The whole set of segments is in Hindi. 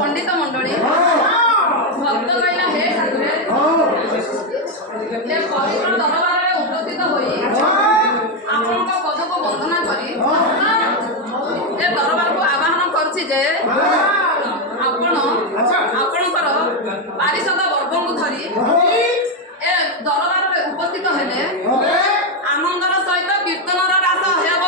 पंडित मंडली भक्त कहला हे ठाकुरे पवित्र दरबार उपस्थित होई आपण पद को वंदना करी दरबार को आवाहन करुछि जे आपण आपणकर पारिषद वर्ग को धरी ए दरबार उपस्थित हेले आनंदर सहित कीर्तनर रास हेब।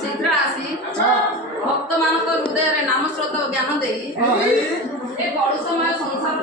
शीघ्र आसी भक्त मान हृदय नाम स्रोत ज्ञान दे कलुषमय संसार